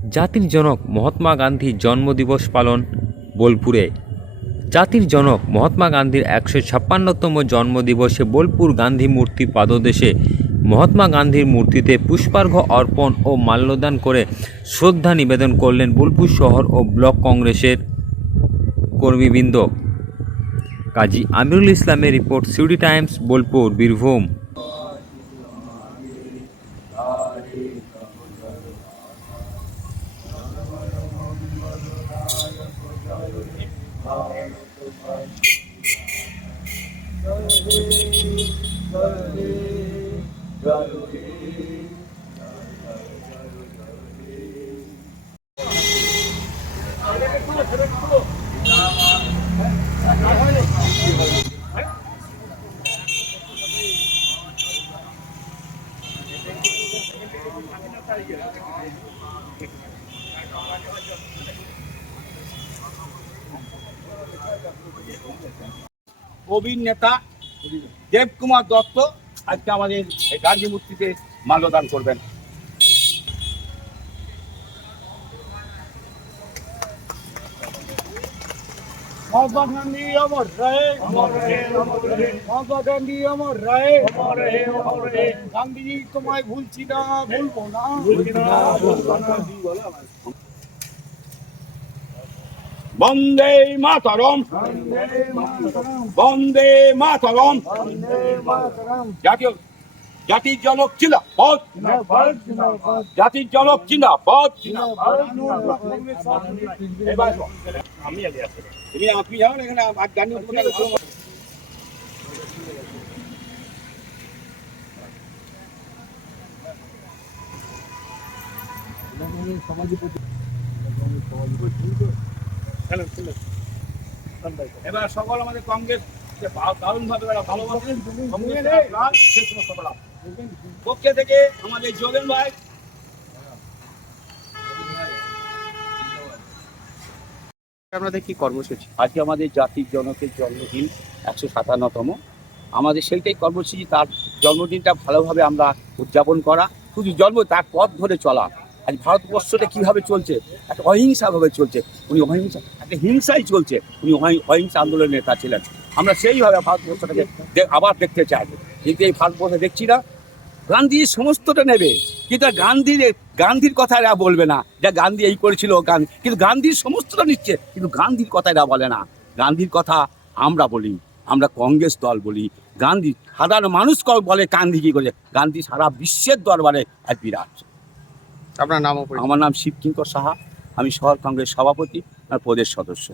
জাতির জনক মহাত্মা গান্ধীর জন্মদিবস পালন বোলপুরে। জাতির জনক মহাত্মা গান্ধীর 156তম জন্মদিবসে বোলপুর গান্ধী মূর্তি পাদদেশে মহাত্মা গান্ধীর মূর্তিতে পুষ্পার্ঘ্য অর্পণ ও মাল্যদান করে শ্রদ্ধা নিবেদন করলেন বোলপুর শহর ও ব্লক কংগ্রেসের কর্মীবৃন্দ। কাজী আমিরুল ইসলামের রিপোর্ট, সিউডি টাইমস, বোলপুর, বীরভূম। প্রবীণ নেতা দেবকুমার দত্ত আজকে আমাদের গান্ধী মূর্তিতে মাল্যদান করবেন। মহাত্মা গান্ধী অমর রহে, মহাত্মা গান্ধী অমর রহে। গান্ধীজি তোমায় ভুলছি না, ভুলবো না। বন্দে মাতরম, বন্দে মাতরম। জাতির জনক জিন্দাবাদ, জাতির জনক জিন্দাবাদ। আপনি যাবেন এখানে গান্ধী এবার সকল আমাদের কংগ্রেস দারুণ ভাবে ভালোবাসেন পক্ষে থেকে আমাদের যোগেন ভাই। আপনাদের কি কর্মসূচি? আজকে আমাদের জাতির জনকের জন্মদিন 157তম। আমাদের সেইটাই কর্মসূচি, তার জন্মদিনটা ভালোভাবে আমরা উদযাপন করা, শুধু তার পথ ধরে চলা। আজ ভারতবর্ষটা কীভাবে চলছে, একটা অহিংসাভাবে চলছে। উনি একটা হিংসাই চলছে। উনি অহিংসা আন্দোলনের নেতা ছিলেন। আমরা সেইভাবে ভারতবর্ষটাকে আবার দেখতে চাই, কিন্তু এই ভারতবর্ষে দেখছি না। গান্ধী সমস্তটা নেবে, কিন্তু গান্ধীর কথা এরা বলবে না, যা গান্ধী এই করেছিল গান্ধী, কিন্তু গান্ধীর সমস্তটা নিচ্ছে, কিন্তু গান্ধীর কথা এরা বলে না। গান্ধীর কথা আমরা বলি, আমরা কংগ্রেস দল বলি। গান্ধী সাধারণ মানুষ বলে গান্ধী কী করে, গান্ধী সারা বিশ্বের দরবারে এক বিরাট। আপনার নাম? আমার নাম শিবকিঙ্কর সাহা, আমি শহর কংগ্রেস সভাপতি আর প্রদেশ সদস্য।